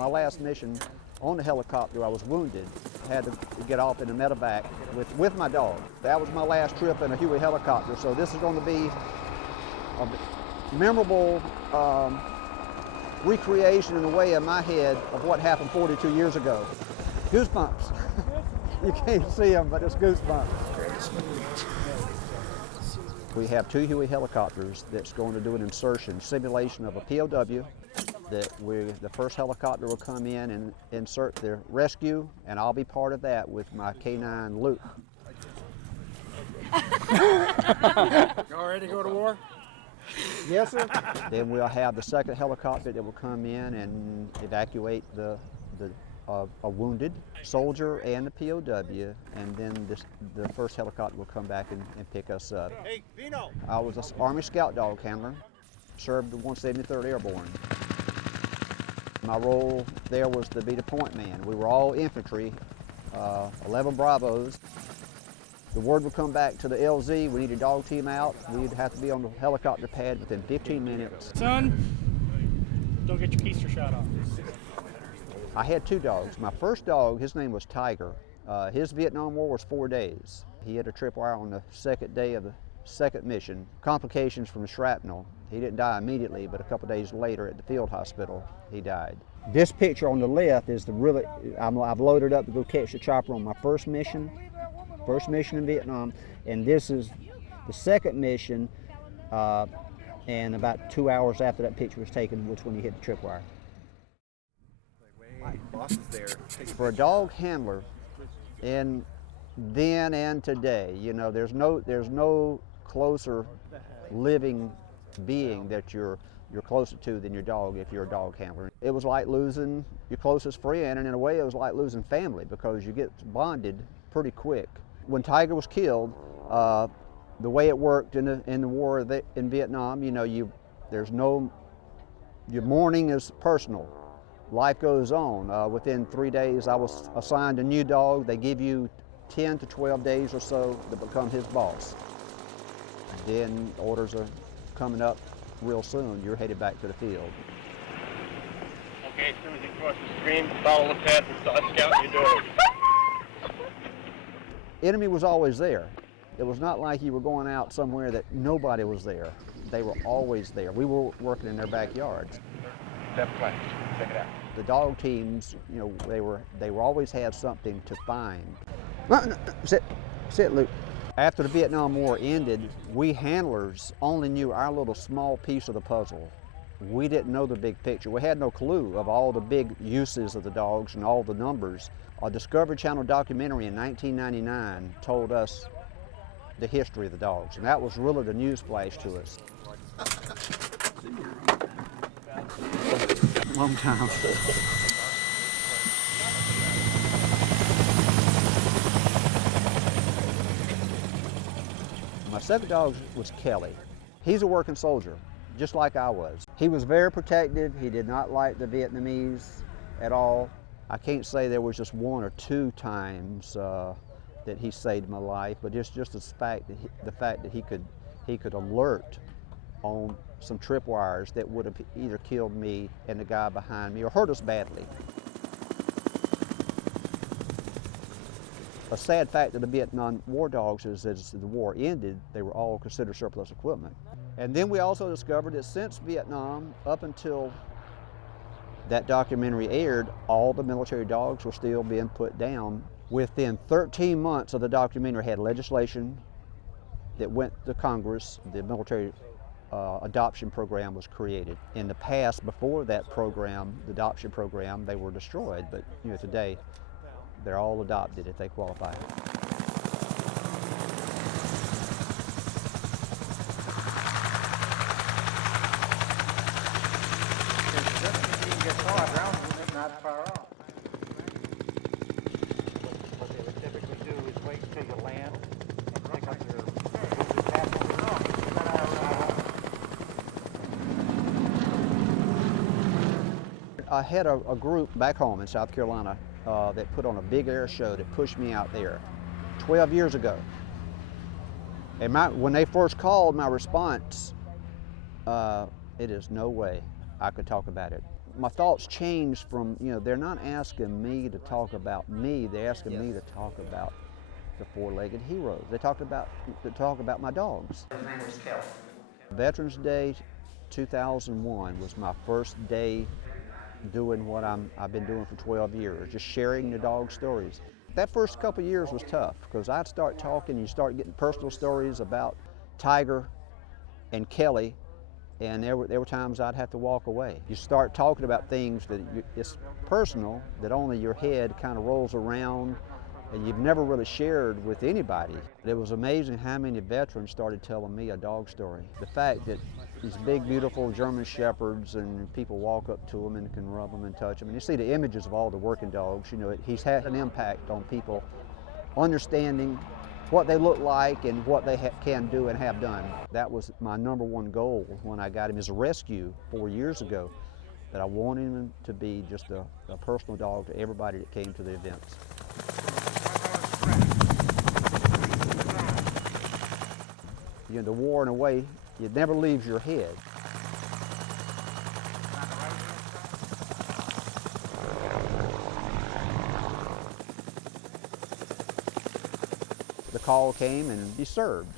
My last mission on the helicopter, I was wounded. Had to get off in a medevac with my dog. That was my last trip in a Huey helicopter, so this is going to be a memorable recreation in a way in my head of what happened 42 years ago. Goosebumps. You can't see them, but it's goosebumps. We have 2 Huey helicopters that's going to do an insertion simulation of a POW. The first helicopter will come in and insert the rescue, and I'll be part of that with my K9 Luke. Y'all ready to go to war? Yes, sir. Then we'll have the second helicopter that will come in and evacuate a wounded soldier and the POW, and then the first helicopter will come back and pick us up. Hey, Vino! I was an Army Scout dog handler, served the 173rd Airborne. My role there was to be the point man. We were all infantry, 11 Bravos. The word would come back to the LZ, we need a dog team out. We'd have to be on the helicopter pad within 15 minutes. Son, don't get your keister shot off. I had 2 dogs. My first dog, his name was Tiger. His Vietnam War was 4 days. He had a tripwire on the second day of the second mission. Complications from shrapnel. He didn't die immediately, but a couple days later at the field hospital, he died. This picture on the left is I've loaded up to go catch the chopper on my first mission in Vietnam, and this is the second mission, and about 2 hours after that picture was taken was when he hit the tripwire. Boss is there. For a dog handler, in then and today, you know, there's no closer living being that you're closer to than your dog if you're a dog handler. It was like losing your closest friend, and in a way it was like losing family because you get bonded pretty quick. When Tiger was killed, the way it worked in the war in Vietnam, you know, your mourning is personal. Life goes on. Within 3 days, I was assigned a new dog. They give you 10 to 12 days or so to become his boss. Then orders are coming up real soon. You're headed back to the field. Okay, as soon as you cross the stream, follow the path and start scouting your dog. Enemy was always there. It was not like you were going out somewhere that nobody was there. They were always there. We were working in their backyards. Left flank, check it out. The dog teams, you know, they were always had something to find. Sit, Luke. After the Vietnam War ended, we handlers only knew our little small piece of the puzzle. We didn't know the big picture. We had no clue of all the big uses of the dogs and all the numbers. A Discovery Channel documentary in 1999 told us the history of the dogs, and that was really the news flash to us. Long time. My second dog was Kelly. He's a working soldier, just like I was. He was very protective. He did not like the Vietnamese at all. I can't say there was just 1 or 2 times that he saved my life, but just the fact that he could alert on some tripwires that would have either killed me and the guy behind me or hurt us badly. A sad fact of the Vietnam War dogs is that as the war ended, they were all considered surplus equipment. And then we also discovered that since Vietnam, up until that documentary aired, all the military dogs were still being put down. Within 13 months of the documentary, had legislation that went to Congress. The military adoption program was created. In the past, before that program, the adoption program, they were destroyed, but you know, today, they're all adopted if they qualify. Not far off. What they would typically do is wait until you land and pick up your I had a group back home in South Carolina that put on a big air show that pushed me out there 12 years ago. And when they first called, my response, it is no way I could talk about it. my thoughts changed from, you know, they're not asking me to talk about me, they're asking me to talk about the four-legged heroes. They talk about my dogs. His name was Kelly. Veterans Day 2001 was my first day doing what I've been doing for 12 years, just sharing the dog stories. That first couple years was tough because I'd start talking, you start getting personal stories about Tiger and Kelly, and there were times I'd have to walk away. You start talking about things that it's personal, that only your head kind of rolls around, and you've never really shared with anybody. It was amazing how many veterans started telling me a dog story. The fact that these big, beautiful German Shepherds, and people walk up to them and can rub them and touch them. And you see the images of all the working dogs. You know, he's had an impact on people understanding what they look like and what they can do and have done. That was my #1 goal when I got him as a rescue 4 years ago, that I wanted him to be just a personal dog to everybody that came to the events. You know, the war, in a way, it never leaves your head. The call came and he served.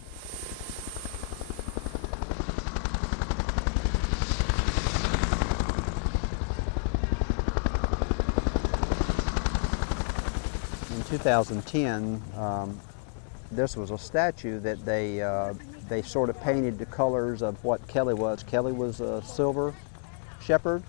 In 2010, this was a statue that they sort of painted the colors of what Kelly was. Kelly was a silver shepherd,